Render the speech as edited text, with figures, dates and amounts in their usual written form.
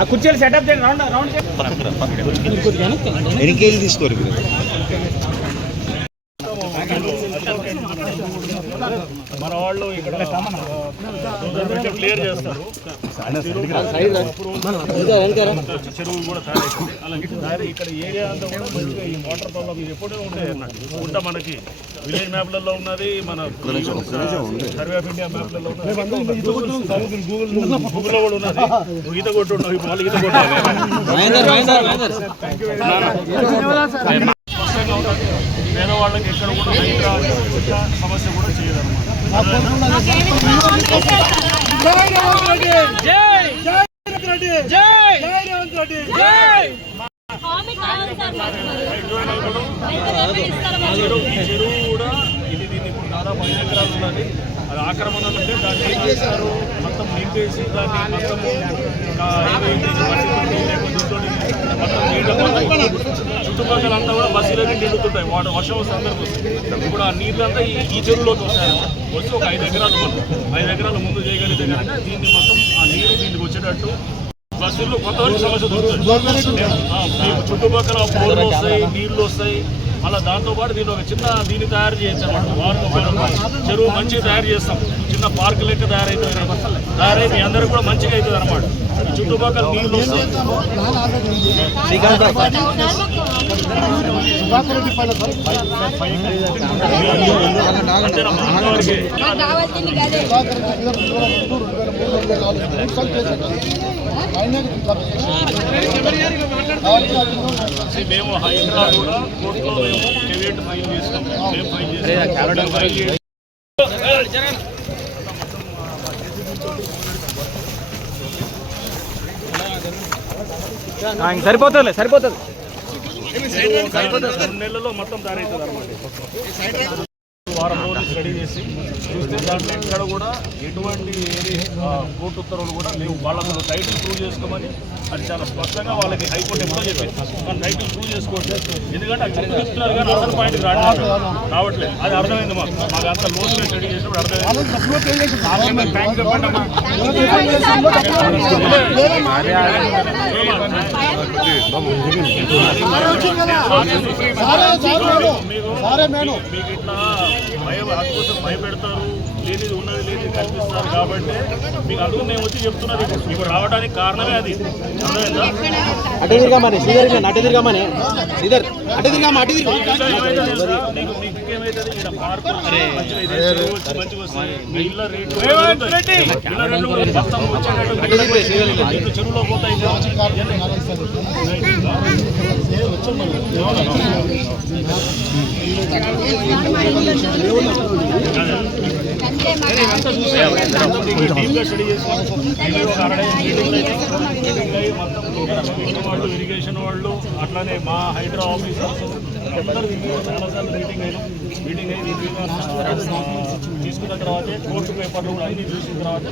ఆ కుర్చీలు సెటప్ చేయండి. రౌండ్ రౌండ్ ఎన్నికేజీ తీసుకోరు మన వాళ్ళు ఇక్కడ క్లియర్ చేస్తారు. చెరువు కూడా తయారైతుంది. అలాగే ఇక్కడ ఏరియా అంతా కూడా మంచిగా ఈ వాటర్ ప్రాబ్లం ఎప్పుడూ ఉంటాయి అన్నట్టు. ఉంటా మనకి విలేజ్ మ్యాప్లలో ఉన్నది, మన సర్వే ఆఫ్ ఇండియా మ్యాప్లలో ఉన్నది, గూగుల్లో కూడా ఉన్నది. ఈత కొట్టున్నావు, వాళ్ళు ఈత కొట్టాలి. పేదవాళ్ళకి ఎక్కడ కూడా సమస్య కూడా చేయదన్నమాట. చెరువు కూడా ఇది దీన్ని ఇప్పుడు దాదాపు 5 ఎకరాలు ఉన్నది. అది ఆక్రమణలు ఉంటే దాన్ని ఏం చేస్తారు, మొత్తం నింపేసి దాన్ని మొత్తం చుట్టుపక్కల అంతా కూడా బస్సులకి నిండుతుంటాయి. వర్షం వస్తే అందరికి వస్తుంది. ఇప్పుడు ఆ నీళ్ళంతా ఈ చెరువులోకి వస్తాయి. వచ్చి ఒక 5 ఎకరాలు మనం 5 ఎకరాలు ముందు చేయగలిగితే కనుక దీన్ని మొత్తం ఆ నీరు దీనికి వచ్చేటట్టు బస్సుల్లో కొంతవరకు సమస్య దొరుకుతుంది. చుట్టుపక్కల బోర్లు వస్తాయి, నీళ్లు వస్తాయి. మళ్ళీ దాంతోపాటు దీన్ని ఒక చిన్న దీన్ని తయారు చేయొచ్చు అన్నమాట. చెరువు మంచిగా తయారు చేస్తాం. చిన్న పార్క్ లెక్క తయారై మీ అందరికి కూడా మంచిగా అవుతుంది అనమాట. చుట్టుపక్కల నీళ్లు వస్తాయి. మేము హైదరాబాద్ కూడా కోర్టులో మేము కేవీఎట్ ఫైల్ చేస్తాం. మేము ఫైల్ చేస్తాం. సరిపోతుంది 2 నెలల్లో మొత్తం తయారవుతుంది అనమాట. వారం రోజులు స్టడీ చేసి చూస్తే దాంట్లో ఎక్కడ కూడా ఎటువంటి కోర్టు ఉత్తర్వులు కూడా లేవు. వాళ్ళకు టైటిల్ ప్రూవ్ చేసుకోమని అది చాలా స్పష్టంగా వాళ్ళకి హైకోర్టు ఎప్పుడో చెప్పింది. కానీ టైటిల్ ప్రూవ్ చేసుకోవచ్చు. ఎందుకంటే అది చెప్తున్నారు కానీ అసలు పాయింట్ రావట్లేదు. అది అర్థమైంది మాకు అంత లోతుగా స్టడీ చేసినప్పుడు అర్థమైంది. థ్యాంక్ చెప్పండి. మీకు ఇట్లా అందుకోసం భయపెడతారు, లేనిది ఉన్నది లేనిది కల్పిస్తారు. కాబట్టి మీకు అందుకు మేము వచ్చి చెప్తున్నది మీకు రావడానికి కారణమే అది. అర్థమైందా? మీకేమైతుంది ఇక్కడ పార్కు మంచిగా వస్తాయి. మీ ఇళ్ళ రేట్లు మొత్తం వచ్చేటట్టు చెరువులో పోతాయి. ఇరిగేషన్ వాళ్ళు అట్లానే మా హైడ్రా ఆఫీసర్స్ అందరూ చాలాసార్లు మీటింగ్ అయ్యి తీసుకున్న తర్వాతే కోర్టు పేపర్లు అన్ని చూసిన తర్వాత